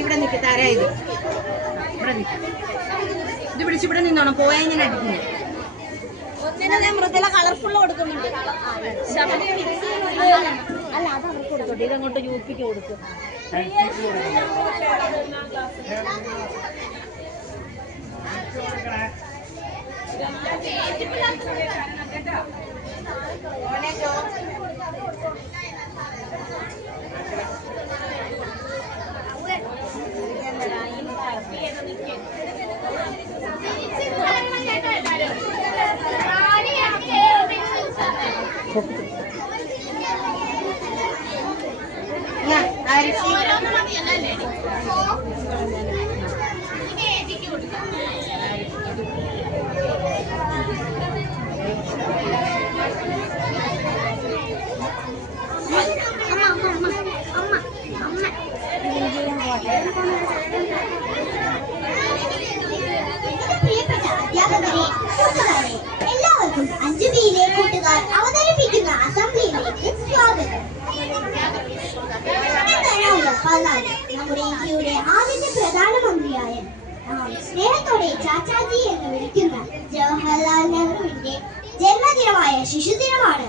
ഇവിടെ നിൽക്ക് തരാ ഇത് പിടിച്ച് ഇവിടെ നിന്നോണം പോയാ ഞാൻ അടിക്കുന്നു. മൃദുല കളർഫുള്ള് കൊടുക്കുന്നുണ്ട്. അല്ല അത് അവർക്ക് കൊടുത്തോട്ടെ, ഇതങ്ങോട്ട് യൂപ്പിക്ക് കൊടുക്കും. എല്ലാവർക്കും 5Bയിലെ കൂട്ടുകാർ അവതരിപ്പിക്കുന്ന അസംബ്ലിയിലേക്ക് സ്വാഗതം. 14 നമ്മുടെ ഇന്ത്യയുടെ ആദ്യത്തെ പ്രധാനമന്ത്രിയായ സ്നേഹത്തോടെ ചാച്ചാജി എന്ന് വിളിക്കുന്ന ജവഹർലാൽ നെഹ്റുവിന്റെ ജന്മദിനമായ ശിശുദിനമാണ്.